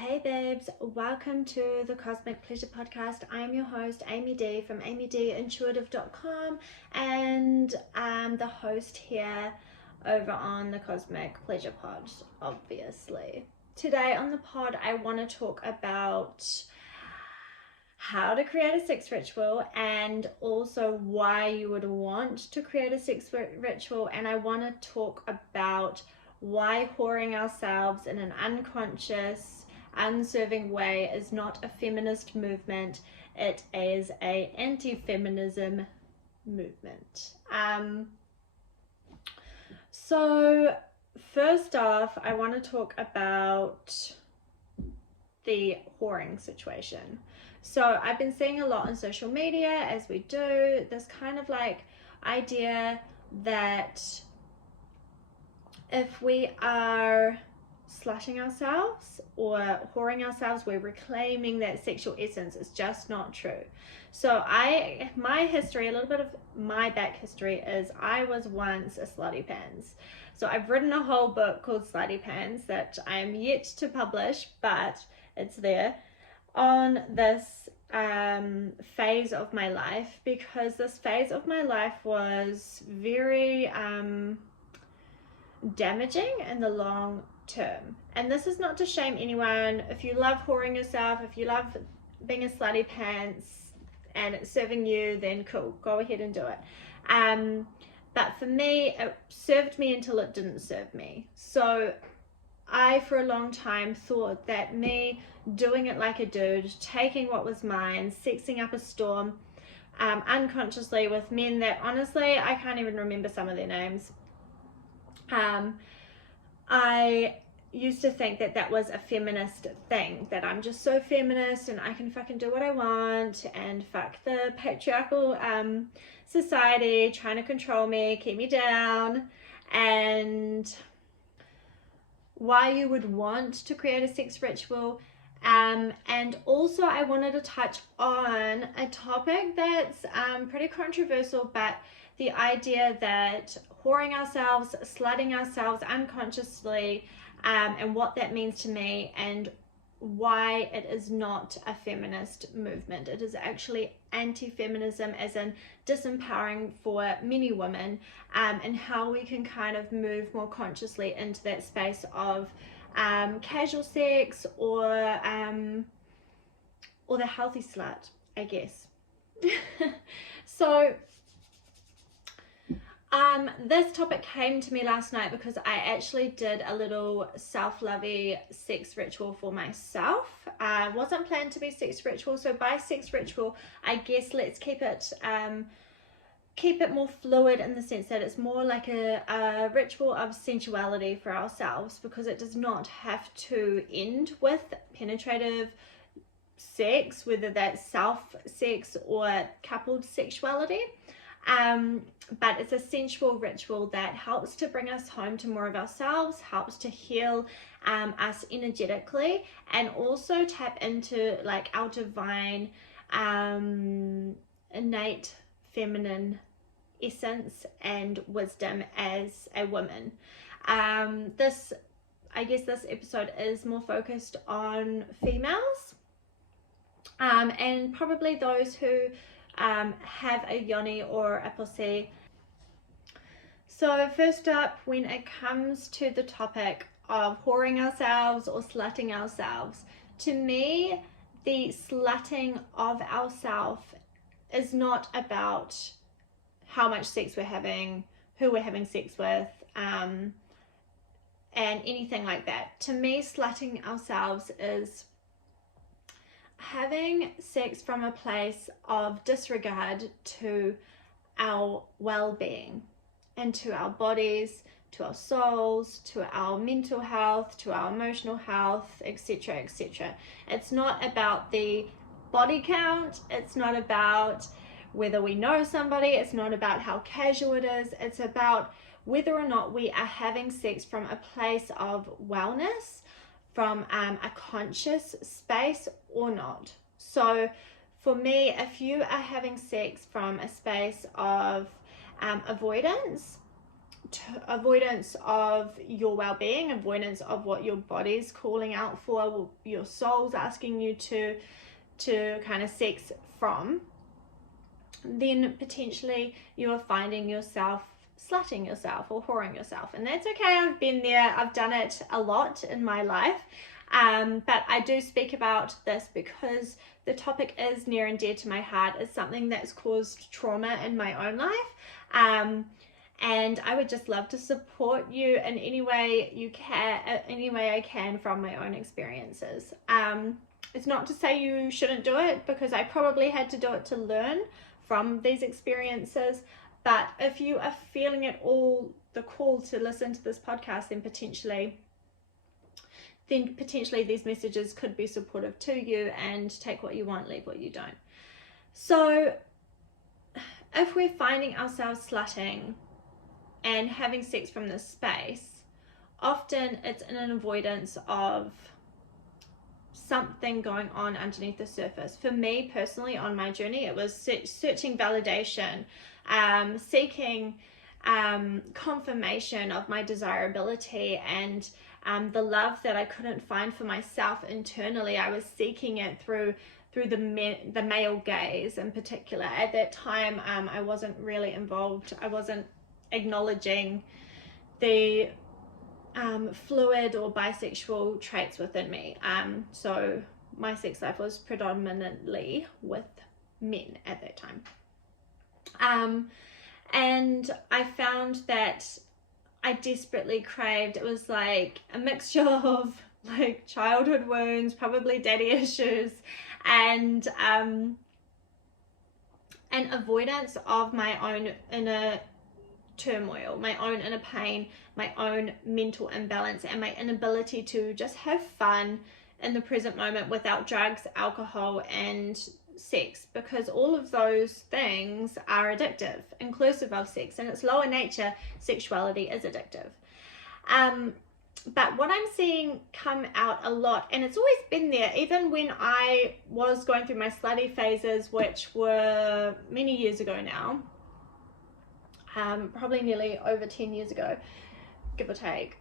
Hey babes, welcome to the Cosmic Pleasure Podcast. I'm your host, Amy D from amydintuitive.com, and I'm the host here over on the Cosmic Pleasure Pod, obviously. Today on the pod, I want to talk about how to create a sex ritual and also why you would want to create a sex ritual, and I want to talk about why whoring ourselves in an unconscious, unserving way is not a feminist movement. It is a anti-feminism movement. So first off, I want to talk about the whoring situation. So I've been seeing a lot on social media, as we do, this kind of like idea that if we are slutting ourselves or whoring ourselves, we're reclaiming that sexual essence. Is just not true. So my history, a little bit of my back history is I was once a slutty pants. So I've written a whole book called Slutty Pants that I am yet to publish, but it's there on this phase of my life, because this phase of my life was very damaging in the long term. And this is not to shame anyone. If you love whoring yourself, if you love being a slutty pants and it's serving you, then cool, go ahead and do it. But for me, it served me until it didn't serve me. So I, for a long time, thought that me doing it like a dude, taking what was mine, sexing up a storm, unconsciously with men that honestly, I can't even remember some of their names. I used to think that that was a feminist thing, that I'm just so feminist and I can fucking do what I want and fuck the patriarchal society trying to control me, keep me down. And why you would want to create a sex ritual. And also I wanted to touch on a topic that's pretty controversial, but the idea that whoring ourselves, slutting ourselves unconsciously, and what that means to me, and why it is not a feminist movement. It is actually anti-feminism, as in disempowering for many women, and how we can kind of move more consciously into that space of casual sex or the healthy slut, I guess. So this topic came to me last night because I actually did a little self-lovey sex ritual for myself. Wasn't planned to be sex ritual, so by sex ritual, I guess let's keep it more fluid, in the sense that it's more like a ritual of sensuality for ourselves, because it does not have to end with penetrative sex, whether that's self sex or coupled sexuality. But it's a sensual ritual that helps to bring us home to more of ourselves, helps to heal us energetically, and also tap into like our divine innate feminine essence and wisdom as a woman. This episode is more focused on females, and probably those who have a yoni or a pussy. So first up, when it comes to the topic of whoring ourselves or slutting ourselves, to me, the slutting of ourselves is not about how much sex we're having, who we're having sex with, and anything like that. To me, slutting ourselves is having sex from a place of disregard to our well-being and to our bodies, to our souls, to our mental health, to our emotional health, etc., etc. It's not about the body count, it's not about whether we know somebody, it's not about how casual it is, it's about whether or not we are having sex from a place of wellness, from a conscious space or not. So for me, if you are having sex from a space of avoidance, avoidance of your well-being, avoidance of what your body's calling out for, your soul's asking you to kind of sex from, then potentially you are finding yourself slutting yourself or whoring yourself. And that's okay. I've been there. I've done it a lot in my life. But I do speak about this because the topic is near and dear to my heart. It's something that's caused trauma in my own life. And I would just love to support you in any way you can, any way I can from my own experiences. It's not to say you shouldn't do it, because I probably had to do it to learn from these experiences. But if you are feeling at all the call to listen to this podcast, then potentially these messages could be supportive to you, and take what you want, leave what you don't. So if we're finding ourselves slutting and having sex from this space, often it's in an avoidance of something going on underneath the surface. For me personally, on my journey, it was searching validation, seeking confirmation of my desirability, and the love that I couldn't find for myself internally. I was seeking it through the male gaze in particular. At that time, I wasn't really involved. I wasn't acknowledging the fluid or bisexual traits within me. So my sex life was predominantly with men at that time. And I found that I desperately craved, it was like a mixture of like childhood wounds, probably daddy issues, and an avoidance of my own inner turmoil, my own inner pain, my own mental imbalance, and my inability to just have fun in the present moment without drugs, alcohol, and sex, because all of those things are addictive, inclusive of sex. In its lower nature, sexuality is addictive. But what I'm seeing come out a lot, and it's always been there, even when I was going through my slutty phases, which were many years ago now, probably nearly over 10 years ago, give or take.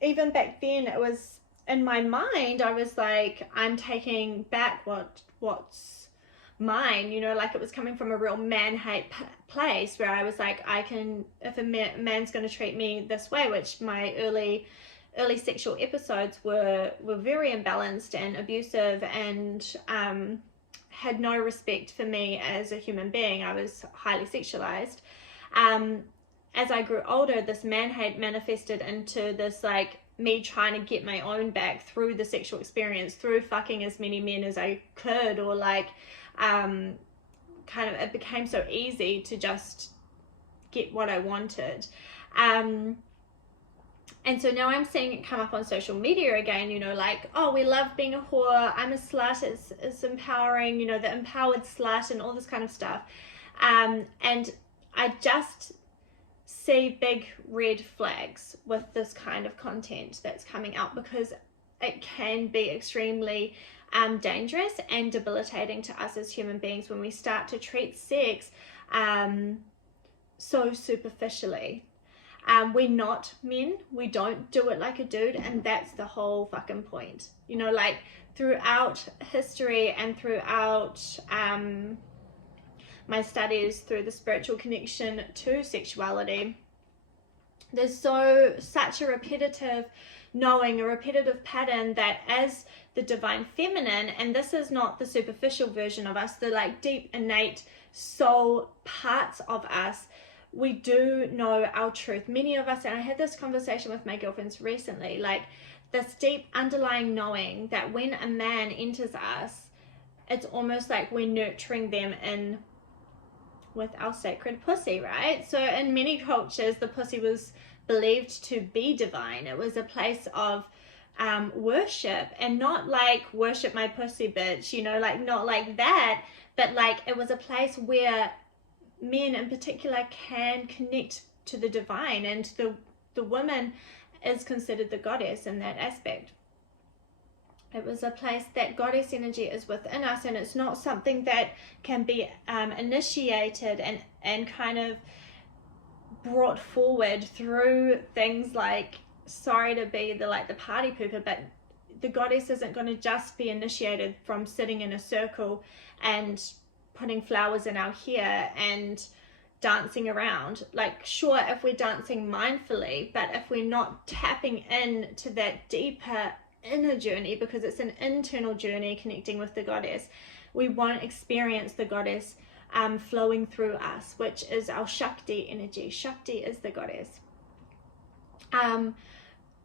Even back then, it was in my mind, I was like, I'm taking back what's mine, you know, like it was coming from a real man-hate place, where I was like, I can, if a man's going to treat me this way, which my early sexual episodes were very imbalanced and abusive, and had no respect for me as a human being. I was highly sexualized. As I grew older, this man-hate manifested into this like me trying to get my own back through the sexual experience, through fucking as many men as I could, or like kind of, it became so easy to just get what I wanted. And so now I'm seeing it come up on social media again, you know, like, oh, we love being a whore, I'm a slut, it's empowering, you know, the empowered slut and all this kind of stuff. And I just see big red flags with this kind of content that's coming out, because it can be extremely dangerous and debilitating to us as human beings when we start to treat sex so superficially. We're not men, we don't do it like a dude, and that's the whole fucking point. You know, like throughout history and throughout my studies through the spiritual connection to sexuality, there's such a repetitive knowing, a repetitive pattern, that as the divine feminine, and this is not the superficial version of us, the like deep innate soul parts of us, we do know our truth. Many of us, and I had this conversation with my girlfriends recently, like this deep underlying knowing that when a man enters us, it's almost like we're nurturing them in with our sacred pussy, right? So in many cultures, the pussy was believed to be divine. It was a place of worship, and not like worship my pussy bitch, you know, like not like that, but like it was a place where men in particular can connect to the divine, and the woman is considered the goddess in that aspect. It was a place that goddess energy is within us, and it's not something that can be initiated and kind of brought forward through things like, sorry to be the party pooper, but the goddess isn't going to just be initiated from sitting in a circle and putting flowers in our hair and dancing around. Like, sure, if we're dancing mindfully, but if we're not tapping in to that deeper inner journey, because it's an internal journey connecting with the goddess, we won't experience the goddess flowing through us, which is our Shakti energy. Shakti is the goddess.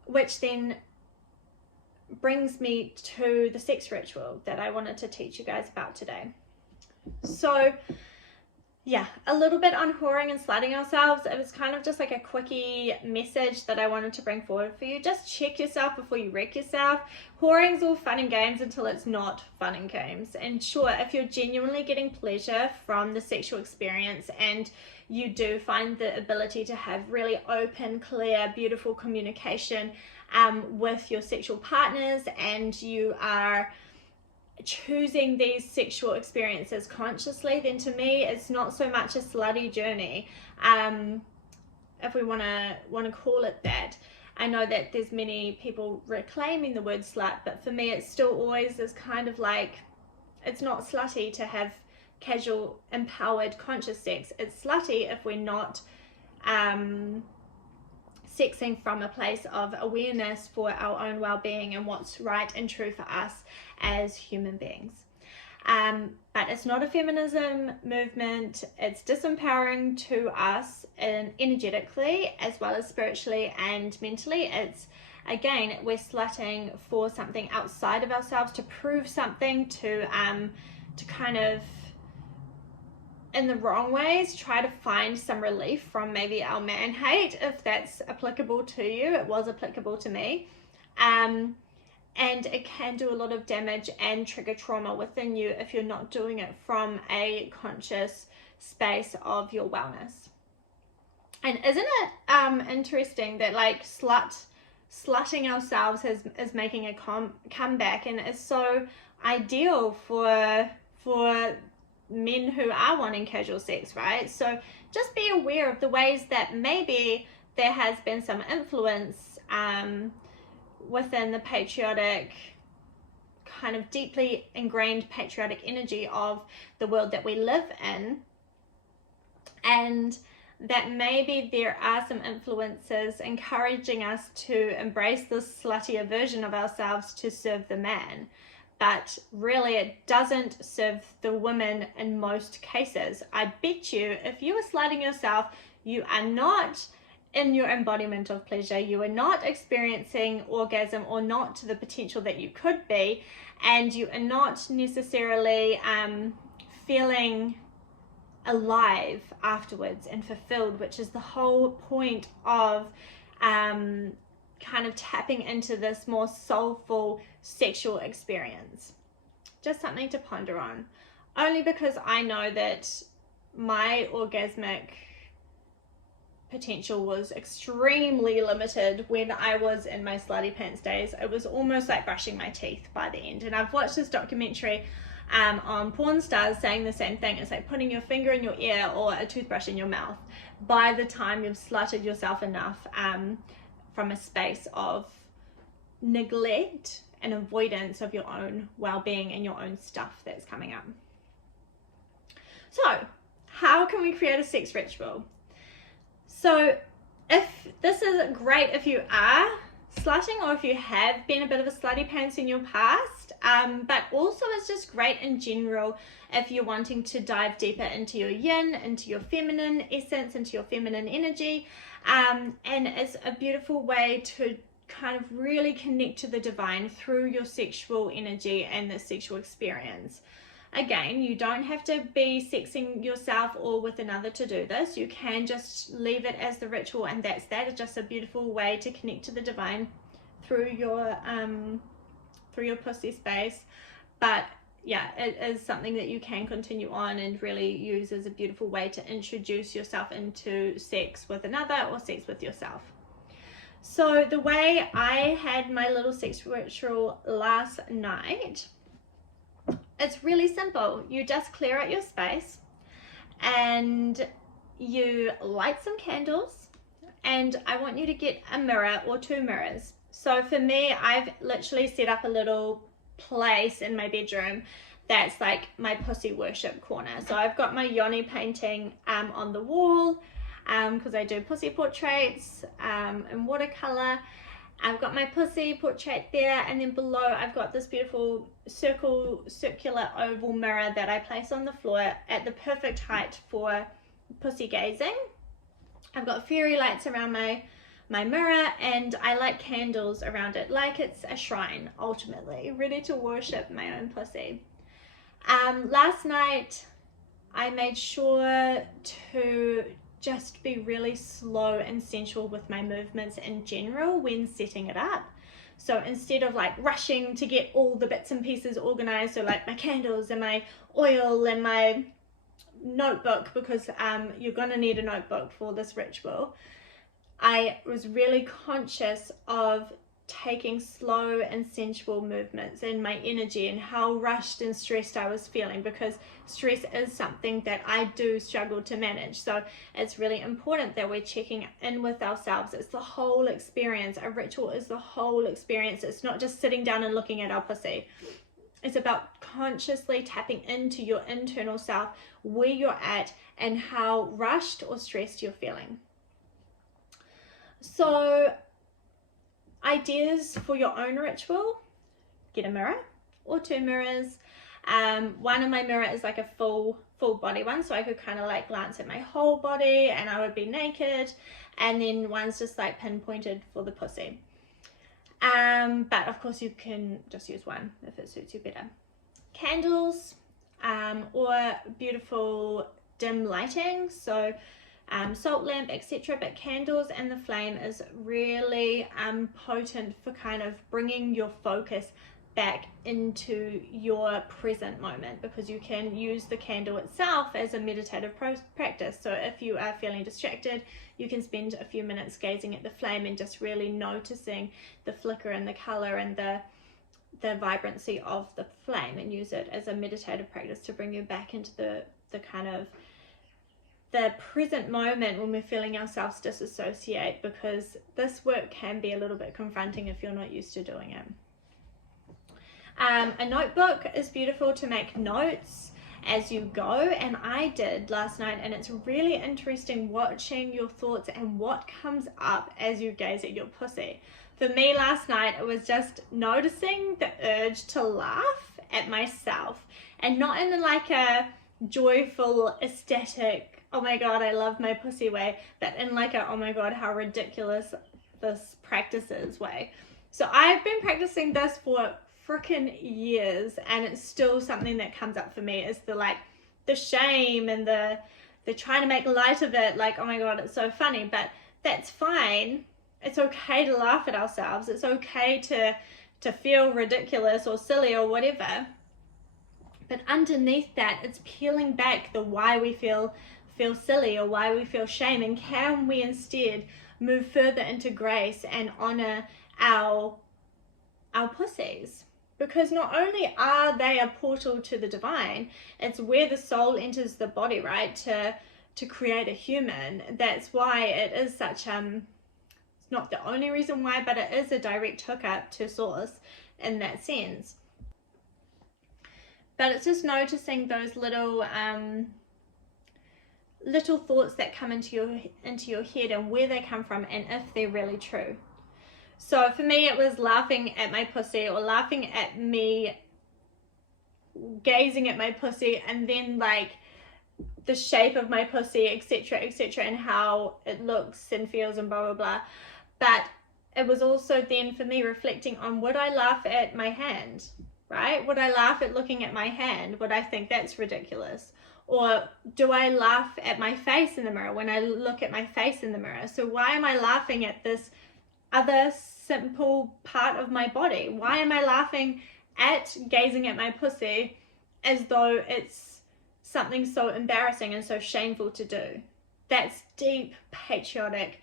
Which then brings me to the sex ritual that I wanted to teach you guys about today. So yeah, a little bit on whoring and slutting ourselves. It was kind of just like a quickie message that I wanted to bring forward for you. Just check yourself before you wreck yourself. Whoring's all fun and games until it's not fun and games. And sure, if you're genuinely getting pleasure from the sexual experience and you do find the ability to have really open, clear, beautiful communication with your sexual partners, and you are choosing these sexual experiences consciously, then to me it's not so much a slutty journey, if we want to call it that. I know that there's many people reclaiming the word slut, but for me it's still always is kind of like, it's not slutty to have casual, empowered, conscious sex. It's slutty if we're not sexing from a place of awareness for our own well-being and what's right and true for us as human beings. But it's not a feminism movement. It's disempowering to us energetically as well as spiritually and mentally. It's, again, we're slutting for something outside of ourselves, to prove something, to kind of, in the wrong ways, try to find some relief from maybe our man hate, if that's applicable to you. It was applicable to me. And it can do a lot of damage and trigger trauma within you if you're not doing it from a conscious space of your wellness. And isn't it interesting that like slutting ourselves is making a comeback, and it's so ideal for men who are wanting casual sex, right? So just be aware of the ways that maybe there has been some influence within the patriotic, kind of deeply ingrained patriotic energy of the world that we live in, and that maybe there are some influences encouraging us to embrace this sluttier version of ourselves to serve the man. But really it doesn't serve the women in most cases. I bet you if you are slutting yourself, you are not in your embodiment of pleasure, you are not experiencing orgasm, or not to the potential that you could be, and you are not necessarily feeling alive afterwards and fulfilled, which is the whole point of kind of tapping into this more soulful sexual experience. Just something to ponder on, only because I know that my orgasmic potential was extremely limited when I was in my slutty pants days. It was almost like brushing my teeth by the end. And I've watched this documentary on porn stars saying the same thing. It's like putting your finger in your ear or a toothbrush in your mouth by the time you've slutted yourself enough from a space of neglect and avoidance of your own well-being and your own stuff that's coming up. So how can we create a sex ritual? So if this is great if you are slutting, or if you have been a bit of a slutty pants in your past, but also it's just great in general if you're wanting to dive deeper into your yin, into your feminine essence, into your feminine energy, and it's a beautiful way to kind of really connect to the divine through your sexual energy and the sexual experience. Again, you don't have to be sexing yourself or with another to do this. You can just leave it as the ritual, and that's that. It's just a beautiful way to connect to the divine through your pussy space. But yeah, it is something that you can continue on and really use as a beautiful way to introduce yourself into sex with another or sex with yourself. So the way I had my little sex ritual last night, it's really simple. You just clear out your space and you light some candles, and I want you to get a mirror or 2 mirrors. So for me, I've literally set up a little place in my bedroom that's like my pussy worship corner. So I've got my yoni painting on the wall, because I do pussy portraits in watercolor. I've got my pussy portrait there, and then below I've got this beautiful circular oval mirror that I place on the floor at the perfect height for pussy gazing. I've got fairy lights around my mirror, and I light candles around it like it's a shrine, ultimately, ready to worship my own pussy. Last night I made sure to just be really slow and sensual with my movements in general when setting it up. So instead of like rushing to get all the bits and pieces organized, so like my candles and my oil and my notebook, because you're gonna need a notebook for this ritual, I was really conscious of taking slow and sensual movements and my energy and how rushed and stressed I was feeling, because stress is something that I do struggle to manage. So it's really important that we're checking in with ourselves. It's the whole experience. A ritual is the whole experience. It's not just sitting down and looking at our pussy. It's about consciously tapping into your internal self, where you're at and how rushed or stressed you're feeling. So ideas for your own ritual: get a mirror or 2 mirrors. One of my mirror is like a full body one, so I could kind of like glance at my whole body and I would be naked, and then one's just like pinpointed for the pussy. But of course you can just use one if it suits you better. Candles, or beautiful dim lighting, so salt lamp, etc. But candles and the flame is really potent for kind of bringing your focus back into your present moment, because you can use the candle itself as a meditative practice. So if you are feeling distracted, you can spend a few minutes gazing at the flame and just really noticing the flicker and the color and the vibrancy of the flame, and use it as a meditative practice to bring you back into the kind of the present moment when we're feeling ourselves disassociate, because this work can be a little bit confronting if you're not used to doing it. A notebook is beautiful to make notes as you go, and I did last night, and it's really interesting watching your thoughts and what comes up as you gaze at your pussy. For me last night, it was just noticing the urge to laugh at myself, and not in like a joyful, ecstatic, oh my god I love my pussy way, but in like a oh my god how ridiculous this practice is way. So I've been practicing this for freaking years, and it's still something that comes up for me, is the shame and the trying to make light of it, like oh my god it's so funny. But that's fine. It's okay to laugh at ourselves. It's okay to feel ridiculous or silly or whatever. But underneath that, it's peeling back the why we feel silly or why we feel shame, and can we instead move further into grace and honor our pussies? Because not only are they a portal to the divine, it's where the soul enters the body, right, to create a human. That's why it is such it's not the only reason why, but it is a direct hookup to source in that sense. But it's just noticing those little thoughts that come into your head, and where they come from, and if they're really true. So for me, it was laughing at my pussy, or laughing at me gazing at my pussy, and then like the shape of my pussy, etc., and how it looks and feels and blah blah blah. But it was also then for me reflecting on, would I laugh at my hand, right? Would I laugh at looking at my hand? Would I think that's ridiculous? Or do I laugh at my face in the mirror when I look at my face in the mirror? So why am I laughing at this other simple part of my body? Why am I laughing at gazing at my pussy as though it's something so embarrassing and so shameful to do? That's deep patriotic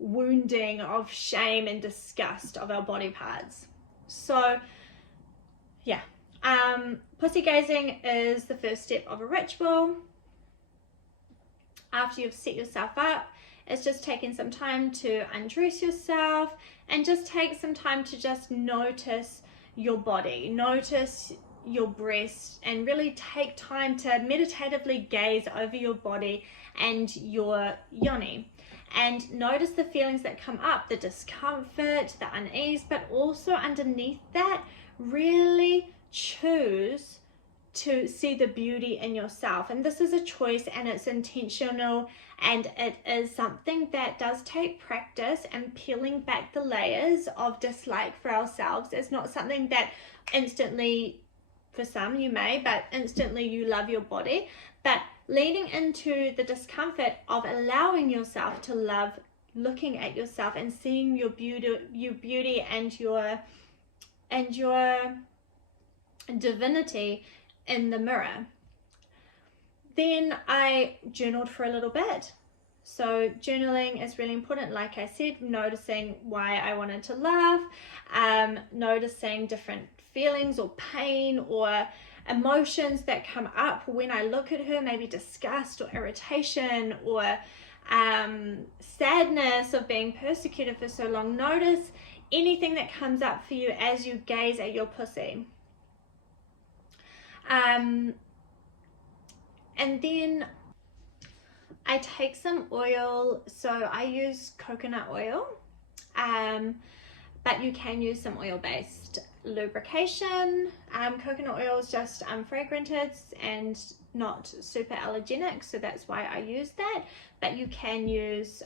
wounding of shame and disgust of our body parts. So yeah, pussy gazing is the first step of a ritual. after you've set yourself up, is just taking some time to undress yourself and just take some time to just notice your body, notice your breasts, and really take time to meditatively gaze over your body and your yoni, and notice the feelings that come up, the discomfort, the unease, but also underneath that, really choose to see the beauty in yourself. And this is a choice, and it's intentional, and it is something that does take practice, and peeling back the layers of dislike for ourselves is not something that instantly, for some you may, but instantly you love your body. But leaning into the discomfort of allowing yourself to love looking at yourself and seeing your beauty and your divinity in the mirror. Then I journaled for a little bit. So journaling is really important. Like I said, noticing why I wanted to laugh, noticing different feelings or pain or emotions that come up when I look at her, maybe disgust or irritation or sadness of being persecuted for so long. Notice anything that comes up for you as you gaze at your pussy. And then I take some oil, so I use coconut oil, but you can use some oil-based lubrication. Coconut oil is just unfragranted and not super allergenic, so that's why I use that. But you can use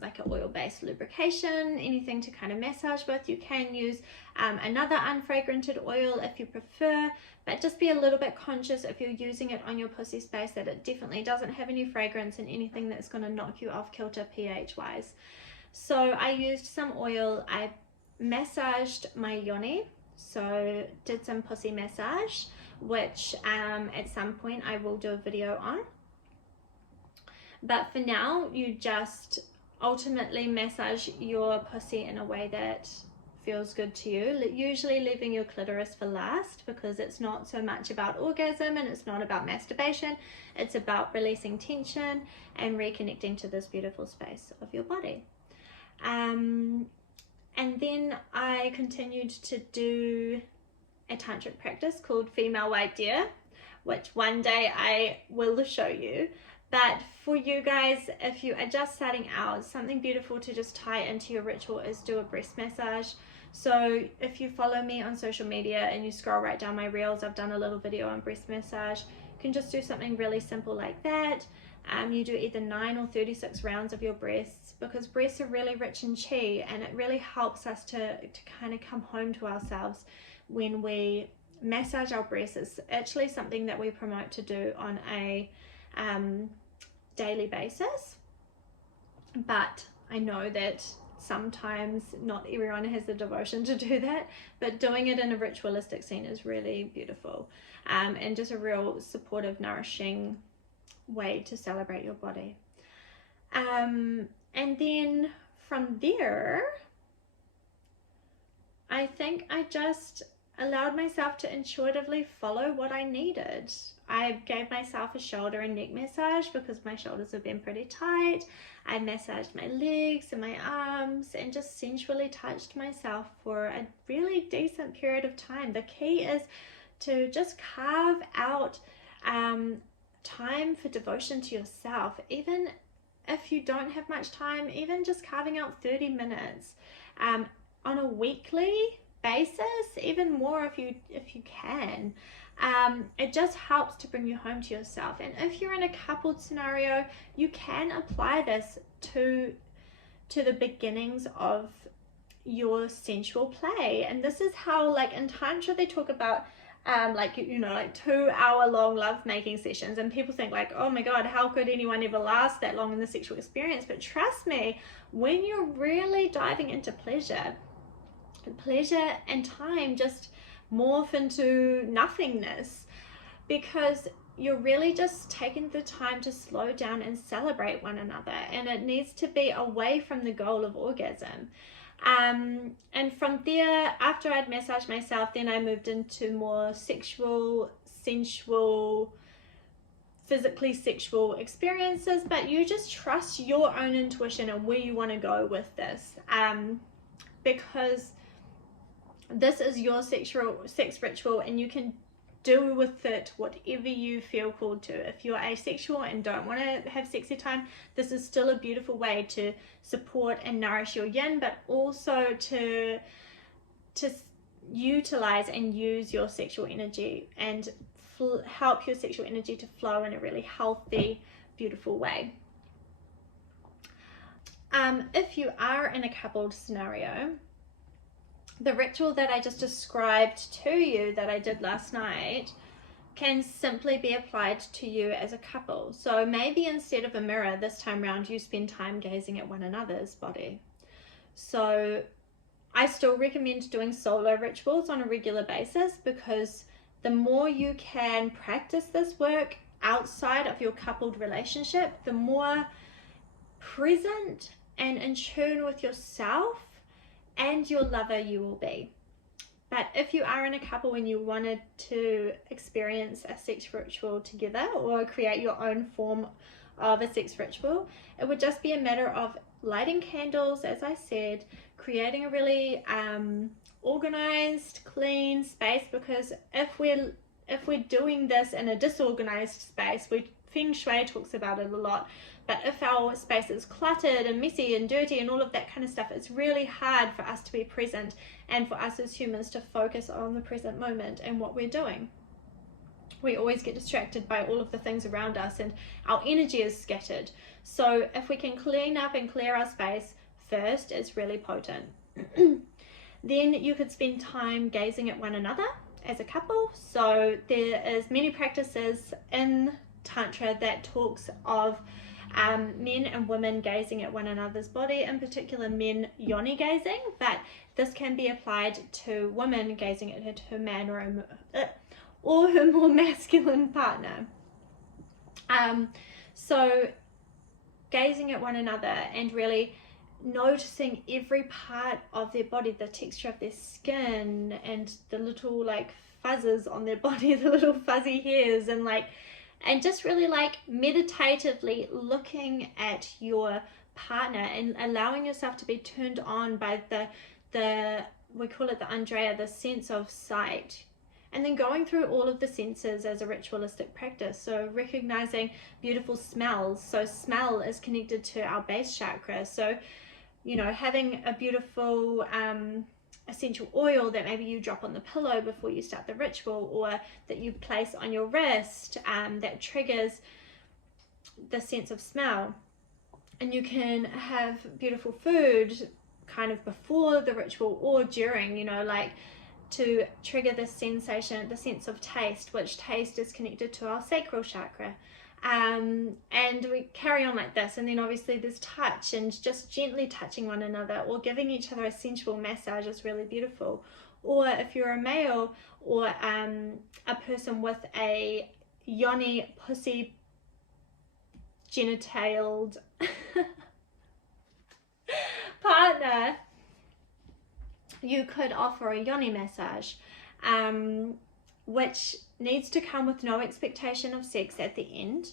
like an oil-based lubrication, anything to kind of massage with. You can use another unfragranted oil if you prefer, but just be a little bit conscious if you're using it on your pussy space that it definitely doesn't have any fragrance and anything that's going to knock you off kilter pH wise. So I used some oil, I massaged my yoni, so did some pussy massage, which at some point I will do a video on. But for now, you just ultimately massage your pussy in a way that feels good to you, usually leaving your clitoris for last, because it's not so much about orgasm and it's not about masturbation. It's about releasing tension and reconnecting to this beautiful space of your body. And then I continued to do a tantric practice called Female White Deer, which one day I will show you. But for you guys, if you are just starting out, something beautiful to just tie into your ritual is do a breast massage. So if you follow me on social media and you scroll right down my reels, I've done a little video on breast massage. You can just do something really simple like that. You do either 9 or 36 rounds of your breasts, because breasts are really rich in chi, and it really helps us to kind of come home to ourselves when we massage our breasts. It's actually something that we promote to do on a daily basis, but I know that sometimes not everyone has the devotion to do that, but doing it in a ritualistic scene is really beautiful, and just a real supportive, nourishing way to celebrate your body. And then from there, I think I just allowed myself to intuitively follow what I needed. I gave myself a shoulder and neck massage because my shoulders have been pretty tight. I massaged my legs and my arms and just sensually touched myself for a really decent period of time. The key is to just carve out time for devotion to yourself. Even if you don't have much time, even just carving out 30 minutes on a weekly basis, even more if you can. It just helps to bring you home to yourself. And if you're in a coupled scenario, you can apply this to the beginnings of your sensual play. And this is how, like in Tantra, they talk about like 2-hour long lovemaking sessions, and people think like, oh my god, how could anyone ever last that long in the sexual experience? But trust me, when you're really diving into pleasure and time just morph into nothingness, because you're really just taking the time to slow down and celebrate one another, and it needs to be away from the goal of orgasm. And from there, after I'd massaged myself, then I moved into more sexual, sensual physically sexual experiences, but you just trust your own intuition and where you want to go with this, because this is your sex ritual, and you can do with it whatever you feel called to. If you're asexual and don't want to have sexy time, this is still a beautiful way to support and nourish your yin, but also to utilize and use your sexual energy and help your sexual energy to flow in a really healthy, beautiful way. If you are in a coupled scenario, the ritual that I just described to you that I did last night can simply be applied to you as a couple. So maybe instead of a mirror this time around, you spend time gazing at one another's body. So I still recommend doing solo rituals on a regular basis, because the more you can practice this work outside of your coupled relationship, the more present and in tune with yourself and your lover you will be. But if you are in a couple and you wanted to experience a sex ritual together or create your own form of a sex ritual, it would just be a matter of lighting candles, as I said, creating a really organized, clean space, because if we're doing this in a disorganized space, Feng Shui talks about it a lot, but if our space is cluttered and messy and dirty and all of that kind of stuff, it's really hard for us to be present and for us as humans to focus on the present moment and what we're doing. We always get distracted by all of the things around us and our energy is scattered. So if we can clean up and clear our space first, it's really potent. Then you could spend time gazing at one another as a couple. So there is many practices in Tantra that talks of men and women gazing at one another's body, in particular men yoni gazing, but this can be applied to women gazing at her man or her more masculine partner. So gazing at one another and really noticing every part of their body, the texture of their skin and the little like fuzzes on their body, the little fuzzy hairs, and just really like meditatively looking at your partner and allowing yourself to be turned on by the we call it the Andrea, the sense of sight, and then going through all of the senses as a ritualistic practice. So recognizing beautiful smells. So smell is connected to our base chakra. So, you know, having a beautiful essential oil that maybe you drop on the pillow before you start the ritual, or that you place on your wrist, that triggers the sense of smell. And you can have beautiful food kind of before the ritual or during, you know, like to trigger this sensation, the sense of taste, which taste is connected to our sacral chakra. And we carry on like this, and then obviously there's touch, and just gently touching one another or giving each other a sensual massage is really beautiful. Or if you're a male or a person with a yoni pussy genitaled partner, you could offer a yoni massage, which needs to come with no expectation of sex at the end.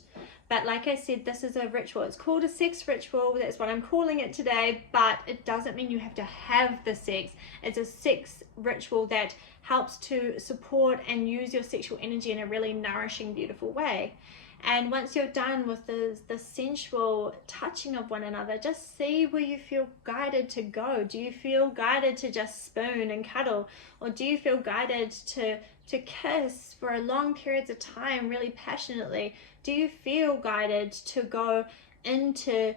But like I said, this is a ritual. It's called a sex ritual. That's what I'm calling it today, but it doesn't mean you have to have the sex. It's a sex ritual that helps to support and use your sexual energy in a really nourishing, beautiful way. And once you're done with the sensual touching of one another, just see where you feel guided to go. Do you feel guided to just spoon and cuddle? Or do you feel guided to kiss for long periods of time, really passionately? Do you feel guided to go into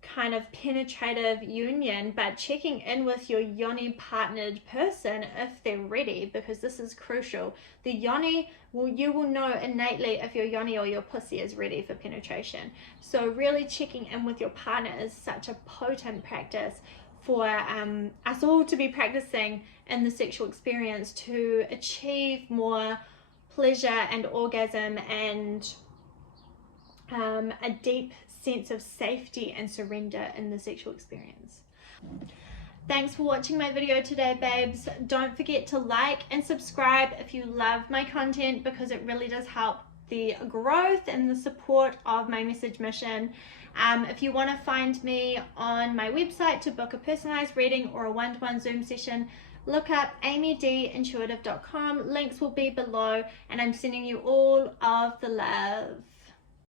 kind of penetrative union, but checking in with your yoni partnered person if they're ready, because this is crucial. The yoni, you will know innately if your yoni or your pussy is ready for penetration. So really checking in with your partner is such a potent practice for us all to be practicing in the sexual experience to achieve more pleasure and orgasm and a deep sense of safety and surrender in the sexual experience. Thanks for watching my video today, babes. Don't forget to like and subscribe if you love my content, because it really does help the growth and the support of my message mission. If you want to find me on my website to book a personalized reading or a one-to-one Zoom session, look up amydintuitive.com. Links will be below, and I'm sending you all of the love.